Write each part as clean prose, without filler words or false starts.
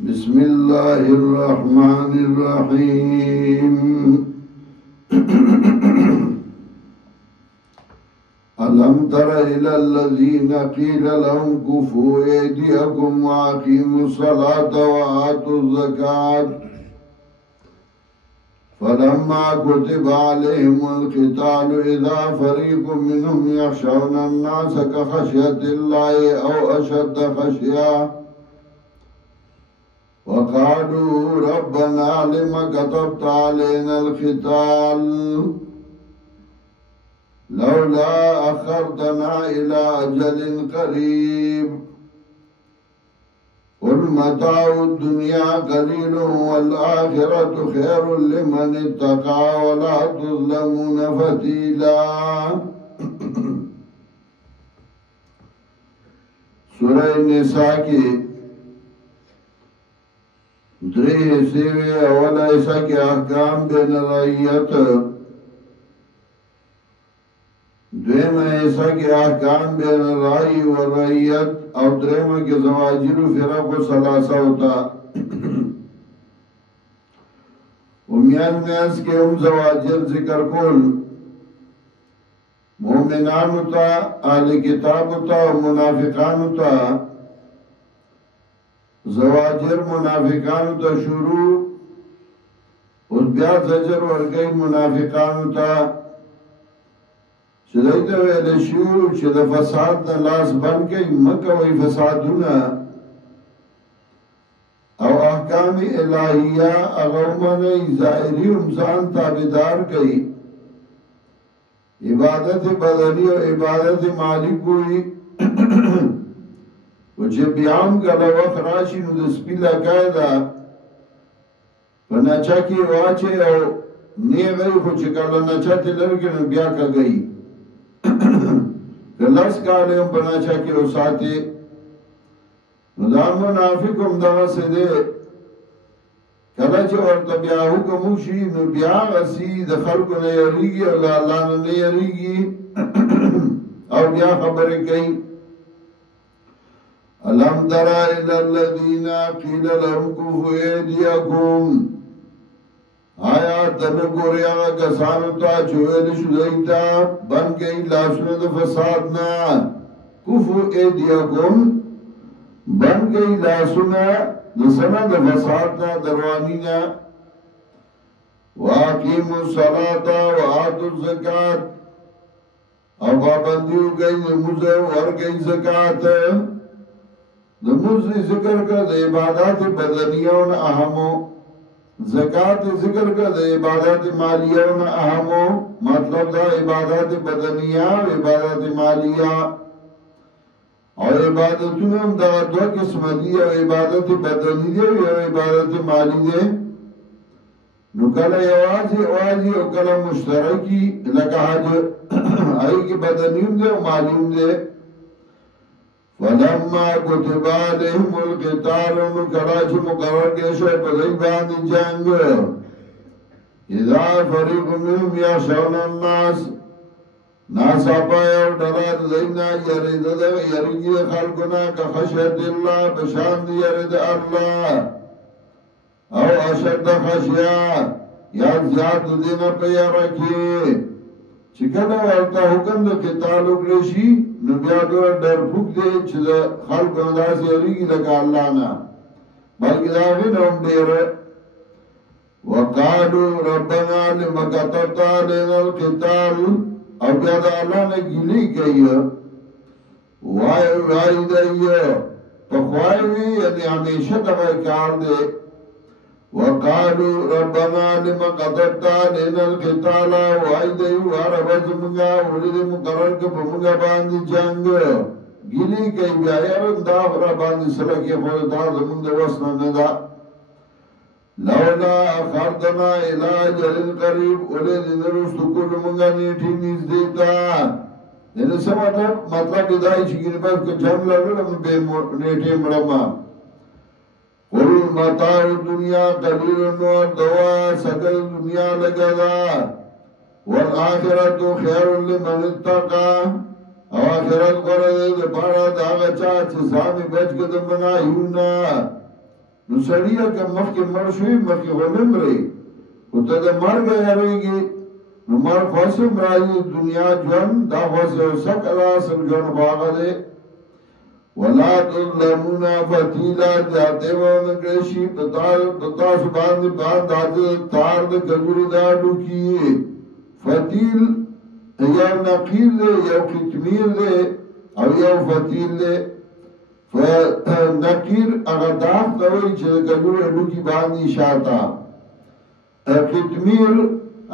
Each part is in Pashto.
بسم الله الرحمن الرحيم ألم تر إلى الذين قيل لهم كفوا أيديكم وأقيموا الصلاة وآتوا الزكاة فلما كتب عليهم القتال إذا فريق منهم يخشون الناس كخشية الله أو أشد خشية وقالوا ربنا لم كتبت علينا القتال لولا أخرتنا إلى أجل قريب قل متاع الدنيا قليل والآخرة خير لمن اتقى ولا تظلمون فتيلا. سورة النساء کی دری حصے میں اولا حصہ کے احکام بین الرعیت، دویم حصہ کے احکام بین الرائی والرعیت اور دریم کے زواجر و فرق و ثلاثہ ہوتا. امیان میانس کے زواجر ذکر کول مومنان ہوتا، اہل کتاب ہوتا و منافقان ہوتا. زواجر منافقان تا شروع اس بیا زجر ورگئی منافقان تا چدائی تا ویلشیو چه دا فساد دا لاس بن گئی مکوی فسادونا او احکام الہیہ اغومن ظاہری امزان تابدار گئی، عبادت بدنی و عبادت مالی کوئی وچه بیام کلا وقت راشی نو دسپی لگای دا پنچا کی واچه او نیغی خوچه کلا نچا تی لرگی نو بیا کا گئی کلاس کالی ام پنچا کی او ساتی نو دا منافقم دا سده کلا چه ورطا بیا حکموشی نو بیا غسی دا خلقو نیریگی او دا اللہ نیریگی او بیا خبر کئی. ألم تر إلى الذين قيل لهم كفوا أيديكم آیا تنگوری آغا کسانو تا چوئل شدائی تا بن گئی لاسونے دا فسادنا. کفوا ایدیکم بن گئی لاسونا دسنا دا فسادنا دروانینا. واقیموا الصلاة وآتوا الزکاة او پابندیو گئی نموز ور گئی زکاة. نموز ذکر کا دا عبادات بدنیون اہمو، زکاة ذکر کا دا عبادات مالیون اہمو. مطلب دا عبادات بدنیہ و عبادات مالیہ اور عبادتون دا دو قسم دی، عبادت بدنی دے و عبادت مالی دے. نو کلا یوازی و کلا مشترکی لکا حج آئی کی بدنیم دے و مالیم دے. فلما كتب عليهم القتال نكراج مقرر کے شے بدئی باندې جنگ اذا فريق منهم يخشون الناس ناسا پایا ډلا دینا یریږي خلقنا كخشية الله بشان یرید الله او اشد خشيه یا زیاد دینا پیارکی چکنا ورطا حکم دا قتال اگرشی نو بیا دور در بھوک دے چه دا خلق انداز یریگی لکا اللہ نا بلکہ داغین هم دیر. وقالو ربنا لما کتبتا لینا القتال او بیا دا اللہ نے گلی کئی وائی دئی پخوائی یعنی ہمیشہ دوائی کار دے. وقالوا ربنا لما قدرت علينا القتال وعيدي وعربت منغا ولد مقرر كفمغا باندي جنگ گلی کئی بیایرن دا فرا باندی سلکی خود دا زمون دا وسنا ندا. لولا اخردنا الى جل قریب ولد نرست کل منغا نیٹی نیز دیتا. یعنی سماتا مطلب دائی چکر بس کو جنگ لگل بے نیٹی مرما. قل متاع الدنيا قليل ودوا سکل دنیا لگدا والآخرة خير لمن اتقى او آخرت قرد پارا داغا چا چه سامی بچ کدن بنایونا نو سړیا که مخکې مړ شوي مخکې خو نه مرې خو ته د مرګه یارېږي نو مرګ خواست راځي دنیا ژوند دا خواست یو سک ده اصل ژوند خو هغه دی ولا تظلمون فتیلا جاتے وان کشی تاسو باندې باندې تار د کجوري دا ډوکی فتیل یو نقیل دی یو کتمیر دی او یو فتیل دی نقیر هغه داغ ته وایي چې د کجوري ډوکی باندې شاته کتمیر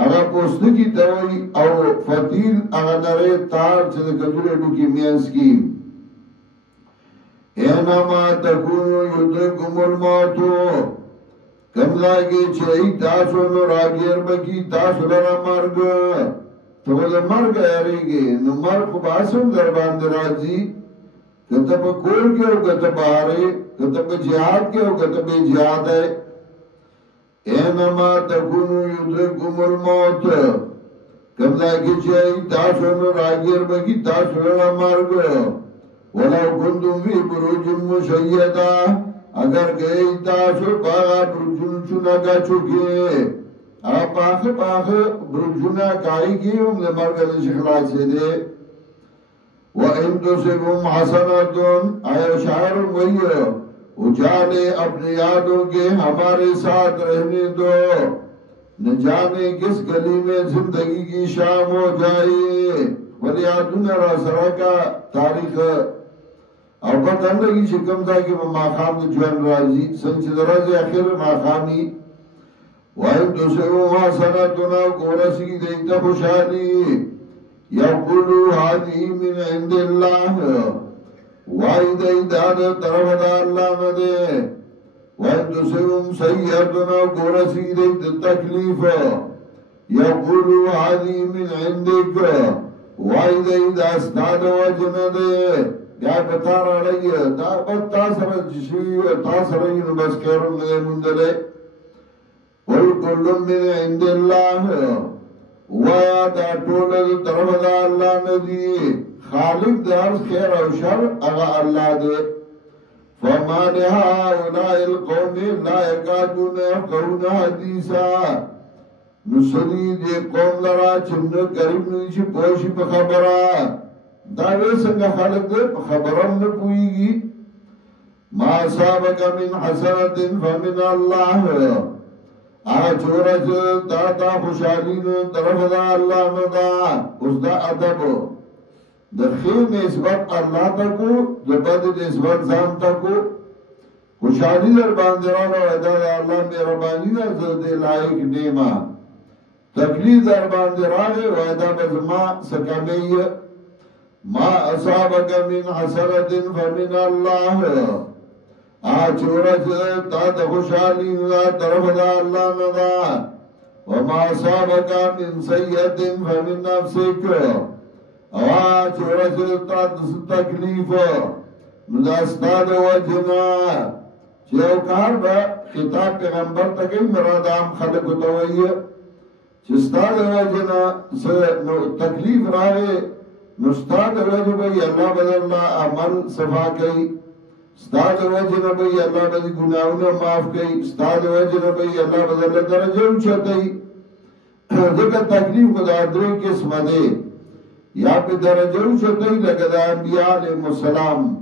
هغه پوستکی ته وایي او فتیل هغه نری تار چې د کجوري ډوکی مینس کی اینما تکونو یدرکم الموتو کم لاغی چهی تاسو نو راگیر بکی تاسو لنا مرگ تو دا مرگ ایریگی نو مرگ خوب آسم در باند راجی کتا پا کور کیو کتا بارے کتا پا جہاد کیو کتا پا جہاد ہے اینما تکونو یدرکم الموت کم لاغی چهی تاسو نو راگیر بکی تاسو لنا مرگ ولو کنتم فی بروج مشیدہ اگر گئی تاسو پاگا برجون کا چکے آپ پاک برجونا کائی کی ہم نے مرکز شخلاص سے دے وَإِن تُصِبْهُمْ حَسَنَةٌ آیا شاعر وہی اجالے اپنے یادوں کے ہمارے ساتھ رہنے دو نہ جانے کس گلی میں زندگی کی شام ہو جائے ولی یادون رسرہ کا تاریخ او پتہ لگی چې کوم ځای کې به ماښام د ژوند راځي څنګه چې د ورځې اخر ماښامي وایي تُصِبْهُمْ حَسَنَةٌ او ورسېږي دوی ته خوشحالي یقولوا هذه من عند الله وایي دوی دا د طرفه د الله نه دی وایي تُصِبْهُمْ سَيِّئَةٌ او ورسېږي دوی ته تکلیف یقولوا هذه من عندك وایي دوی دا ستا د وجه نه دی بیا بتار آلائی دا بد تاثر جشوی تاثر اینو بس کیرم نده مندلے قل کلن من عند اللہ ویا دا طولد طرف دا اللہ ندی خالق دا عرض خیر و شر اغا اللہ دے فما لها اولائی القوم لا یکادون یفقهون حدیثا نسلی دے قوم لرا چند قریب نیچی پوشی پا خبرہ داوی سنگا خالق دے خبرم نپوئیگی ما صابک من حسنت فمن اللہ آچورت داتا خوشحالین طرف دا اللہ ندا اس دا عدب دا خیر نسبت اللہ تکو دا بد نسبت زام تکو خوشحالی در باندرانا ویدہ دا اللہ میربانی در زد لائق نیما تکلیف در باندرانا ویدہ بزما سکمی ما اصابك من حسنت فمن الله آچورت تا خوشحالی ندا طرف دا اللہ ندا وما اصابك من سیئت فمن نفسك آچورت تا تکلیف ندا استاد وجنا چیو کار با خطاب پیغمبر تکی مرادام خلق توئی چستاد وجنا تکلیف راہے نستاد وجه بھئی اللہ بدل اللہ عمل صفا کئی استاد وجه بھئی اللہ بدل گناہونا معاف کئی استاد وجه بھئی اللہ بدل درجہ اچھتئی دیکھا تکلیف کو دادرے قسم دے یا پی درجہ اچھتئی لگا دا انبیاء علیہ السلام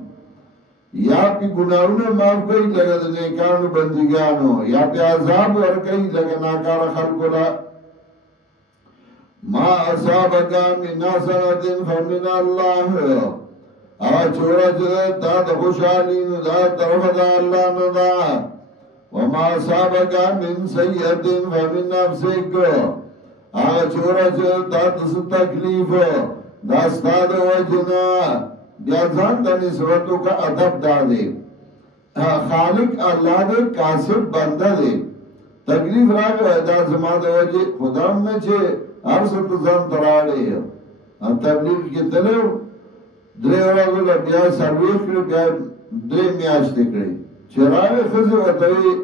یا پی گناہونا معاف کئی لگا دا نیکانو بندگانو یا پی عذاب ورکئی لگا ناکار خلقولا ما اصابك من حسنت فمن الله آچورت تا خوشحالی ندا طرف دا اللہ ندا وما اصابك من سیئت فمن نفسك آچورت تا تکلیف دا استاد وجنا بیازان دا نسبتو کا ادب دا دے خالق اللہ دے کاسب بندہ دے تکلیف راگ دا زمان دا وجہ خدام نچے ہر سب ځان تراړې ان تبلیغ کې تلو درې ورځې بیا سرویس کړ بیا درې میاشتې کړې چرای خزو وتوي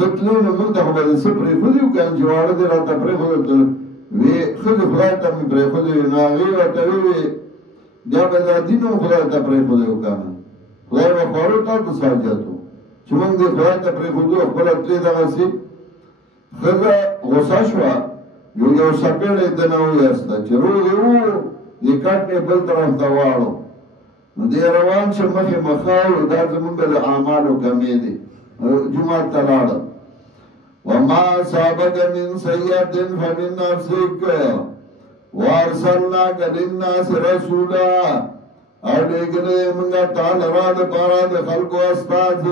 تطلو نو موږ ته په دې سپری خو دې کان جوړ دې راته پرې خو دې وی خزو خدای ته مې پرې خو دې نه وی وتوي بیا به د دینو خدای ته پرې خو دې وکړه خدای و خورو ته ساجاتو چې موږ دې خدای ته پرېښودو خپله ترې دغسې ښځه غوسه شوه یو څپېړی دنه ویسته چې روغې وو دې کټ مې بل طرف ته واړو نو دې روان شه مخې مخه او دا زمونږ د اعمالو کمې دي جومات ته لاړه وما أصابك من سيئة فمن نفسك وارسلناك للناس رسولا او لګلې موږ تعالی را د پاره د خلقو استاد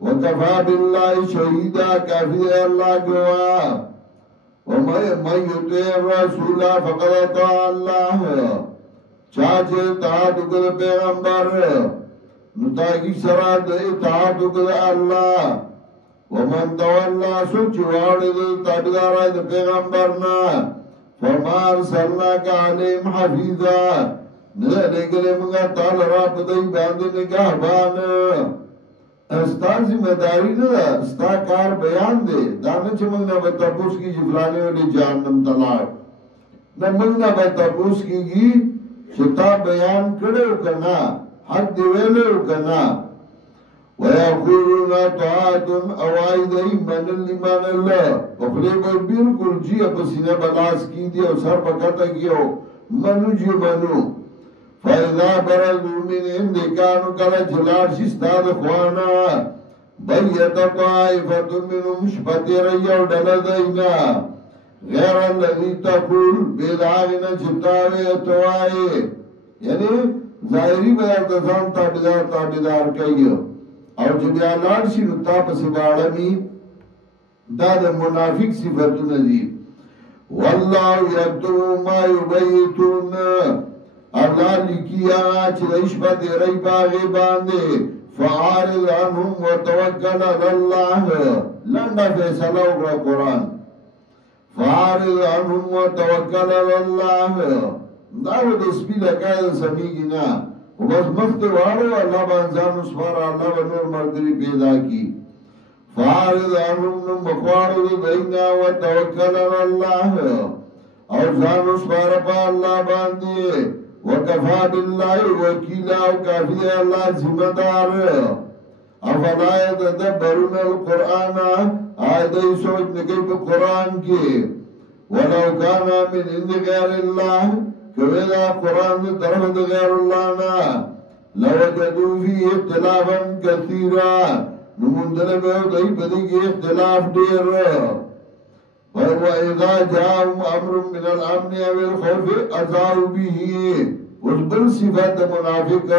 وکفا بالله شهیدا کافی الله گوا وما يطيع الرسول فقد اطاع الله چاچه اطاعت وکړ پیغمبر نو تاګي سره د اطاعت وکړ الله ومن تولى سوچ واړه تابعدار د پیغمبرنا فما ارسلناك عليهم حفيظا نه لګلې موږ تعالی را په دې باندې نگهبان استاد ذمہداری نه ستا کار بیان دی دا نه چې موږ نه به تاسو کې جفلانه ولې جهنم تلاړ نه موږ نه به تاسو کېږي چې تا بیان کړو کنه حق دی ویلو کنه ويقولون طاعت اوائد ایمان الایمان الله وقلیب بالکل جی پسینه بلاس کی دی او سر پکتا کیو منو جی منو فإذا برزوا من عندكانوا كلا جلال شستاد خوانا بيت طائفة منهم شفتر يو دلدينا غير الذي تقول بدعاغنا جتاوي اتوائی یعنی ظاہری بیارتزان تابدار کئیو او چې بیا لاړ شي نو تا پسې باړمي دا د منافق صفاتونه دي والله یكتب ما یبیتون الله لیکیا چې رښبه دې ری باغې باندې فعارض عنهم وتوکل علی الله لنډه فیصله وکړه قرآن فعارض عنهم وتوکل علی الله دا د سپی لکه سمېږي نه و بس مخت وارو اللہ بانزان اسوارا اللہ و نور مردری پیدا کی فارض عنهم نمخوارو دینا و توکل اللہ اور زان اسوارا پا اللہ باندی وکفا باللہ وکیلا و کافی اللہ ذمہ دار افلا يتدبرون القرآن آیدائی سوچ نکی پا قرآن کی ولو کانا من عند غیر اللہ کویلا قرآن طرف غیر اللہ نا لوجدو فی اختلافا کثیرا نموندل بیو دائی بدی کی اختلاف دیر وَإِذَا جَاءَهُمْ أَمْرٌ مِّنَ الْأَمْنِ أَوِ الْخَوْفِ أَذَاعُوا بِهِ اس بل صفت منافق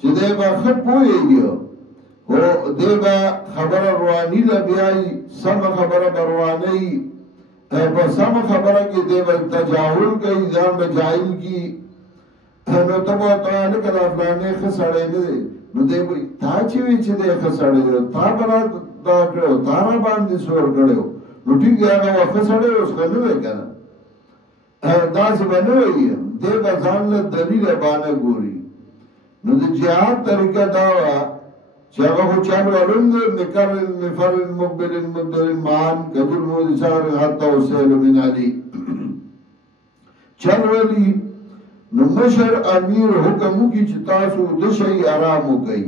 چې دی با خط پوهیږي او دی با خبره رواني لا بیاي سم خبره برواني په سم خبره کې دی ول تجاهل کوي ځان به جاهل کی نو ته په تعالی کله افلانې خسړې نه نو دی تا چې وی چې دی خسړې تا برا دا کړو تار باندې سور کړو نو ټیک دی هغه خسړې اوس کنه وکنه دا څه بنوي دی به ځان له دلیل باندې ګوري نو د جهاد طریقه دا وا چې هغه خو چانو علم نکر مفر مقبل مدر مان کجل موزار حتی وسیل من علی چنولی نو مشر امیر حکمو کی چتاسو دشئی آرامو کئی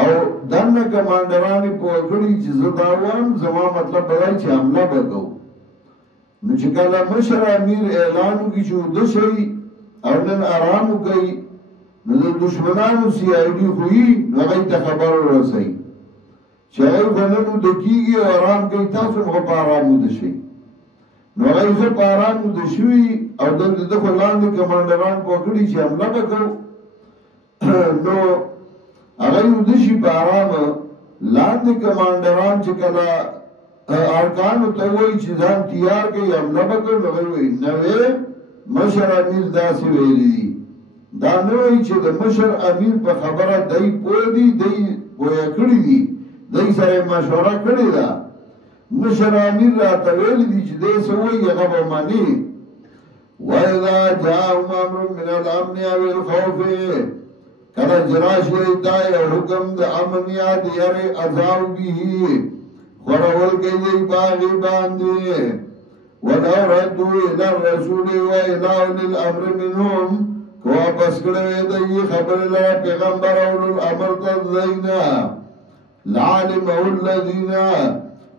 او دن کمانڈرانی پوکڑی چی زداوان زما مطلب بلائی چی حملہ بگو نو چکالا مشر امیر اعلانو کی چو دشئی او نن آرامو کئی نو دشمنانو سی آئیڈی خوئی نو غی تا خبر رسائی چاہی خننو دکیگی و آرام کئی تاسو مخب آرامو دشئی نو غی خب آرامو دشوی او دخل لاندی کمانڈران پوکڑی چی حملہ بگو نو اغیو دشی پا آرام لاندی کمانڈران چکلا ارکانو تاوئی چیزان تیار کئی حملہ بگو نو غیوی نوے مشر امیر داسی ویلی دی دا نوی چې د مشر امیر په خبره دای پوه دی دای پوه کړی دی دای سره مشوره کړی دا مشر امیر را تویل دی چې دای سوی هغه به مانی وَإِذَا جَاءَهُمْ أَمْرٌ مِّنَ الْأَمْنِ أَوِ الْخَوْفِ کله جراش ایتای حکم د امن یاد یری اذاو به خورول کوي دی باغی باندې ولو ردوا الى الرسول والى اولي الامر منهم واپس کړوي دی خبر الله پیغمبر اول الامر تدینا لعلم الذین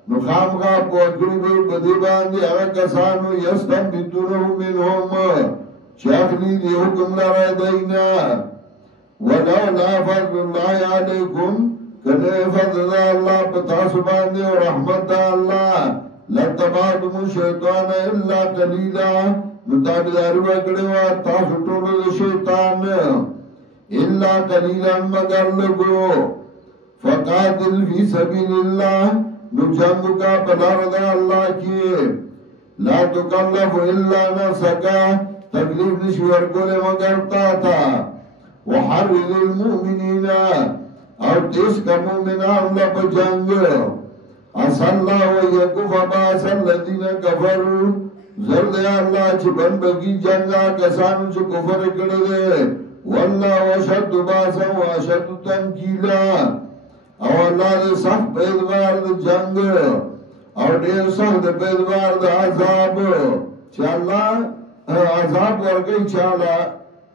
نو خامغا پوکړي به دی باندې هغه کسانو یستنبتونه منهم چاخلی دی حکم لرا دینا ولولا فضل الله علیکم کنه فضل الله پتا سبحانه او رحمت الله لتبعتم الشیطان الا قلیلا متابداری وکړي وا تاسو ټول شیطان الا قلیلا مگر لګو فقاتل فی سبیل الله نو جنگو کا پدار دا اللہ کی لا تکلف الا نفسک تکلیف نشور کولے مگر تا وحرد المؤمنین اور تیس کا مومنان لب جنگ اصل اللہ ویکف باس الذین کفروا زرد اللہ چی بن بگی جنگا کسانو چی کفر کردے واللہ وشد باسا وشد تنکیلا او اللہ دے سخت پیدوار دے جنگ او دیر سخت پیدوار دے عذاب چا اللہ عذاب ورگئی چالا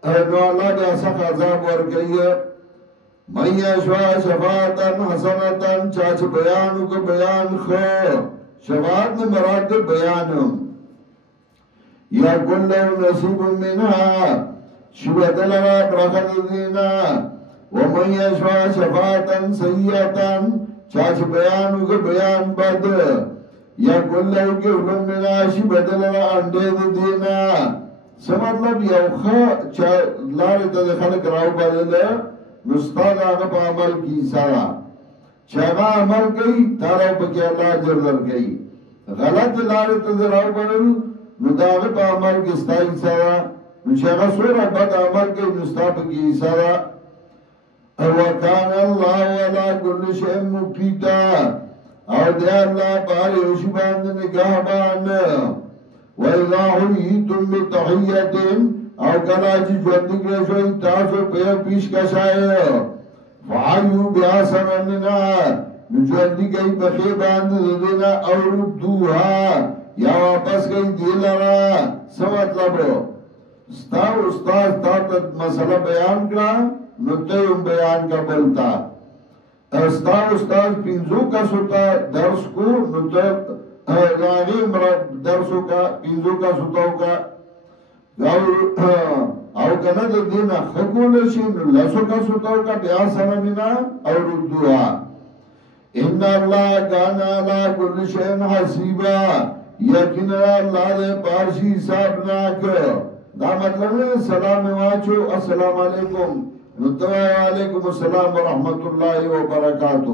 نو اللہ دے سخت عذاب ورگئی من یشوا شفاعتا حسنتا چاچ بیانو کو بیان خو شفاعت نے مراد دے بیانم یا کلو نصیب منها شبت لگا برخد دینا ومن یشوا شفاعتا سیئتا چاچ بیانو که بیان بد یا کلو که حکم مناشی بدل انده دینا سمطلب یو خوا چا لاری تا خلق راو بدل نستاد آگا پا عمل کی سارا چاگا عمل کئی تاراو پا کیا اللہ جردر کئی غلط لاری تا راو بدل نداغ پا عمل کی ستائی سارا نچاگا سورا بد عمل کئی نستاد کی سارا وَكَانَ اللَّهُ عَلَى كُلِّ شَيْءٍ مُقِيتًا اور دے اللہ پارے اوشی باند نگہبان وَإِذَا حُيِّيتُمْ بِتَحِيَّةٍ اور کلاچی جوندی کرشوئی تاسو پیش کشائے فَعَيُّ بِحَسَنَ مِنَا جوندی کئی بخی باند دینا اور ردوها یا واپس کئی دیلارا سمطلب استاو استاذ تاتا مسئلہ بیان کرا نتیم بیان کا بلتا استاذ پینزو کا ستا درس کو نتیم درسو کا پینزو کا ستا کا او کند دینا خکو لشین لسو کا ستا کا بیاسن منا اور ردوها ان اللہ کانا لا کل شین حسیبا یقین اللہ دے پارشی حساب ناک دا مطلب ہے سلام واچو السلام علیکم نتوائے علیکم السلام ورحمت اللہ وبرکاتہ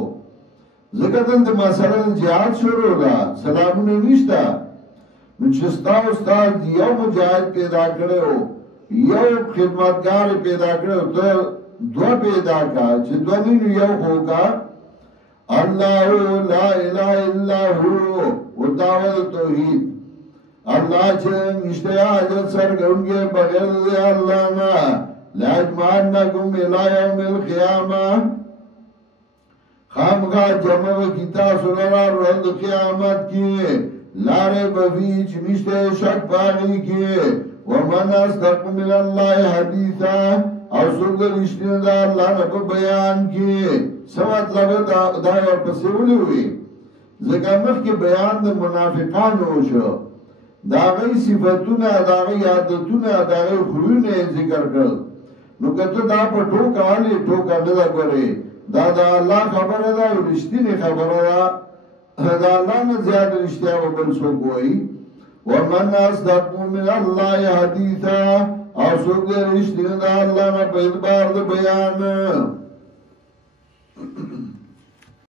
ذکرتن دی مسئلہ جہاد شروع دا سلامون نیشتا نچستا استاد یو مجاہد پیدا کرے ہو یو خدمتگار پیدا کرے ہو تو دو پیدا کا چھ دونین یو ہوگا اللہ لا الہ الا ہو و دعوت توحید اللہ چھے نشتے آجت سرگونگے بغیر دے اللہ نا لَاجْمَعَنَّكُمْ إِلَىٰ يَوْمِ الْقِيَامَةِ خامخا جمع و کتاب سنرا رد قیامت کی لارے بفیچ نشتے شک پانی کی وَمَنْ أَصْدَقُ مِنَ اللَّهِ حَدِيثًا اور سرد رشتین دا اللہ نبا بیان کی سمت لگا دائی اور پسیولی ہوئی ذکر مخ کے بیان دا منافقان ہوشو دا غی صفتون دا غی عادتون دا غی خلون ذکر کرد نو کتو دا پا ٹوکا آلی ٹوکا ندا گوری دا اللہ خبر دا رشتین خبر دا اللہ نا زیاد رشتیا و بلسو گوئی ومن اصدقو من اللہ حدیثا اور سوک دے رشتین دا اللہ نا پیدبار دا بیان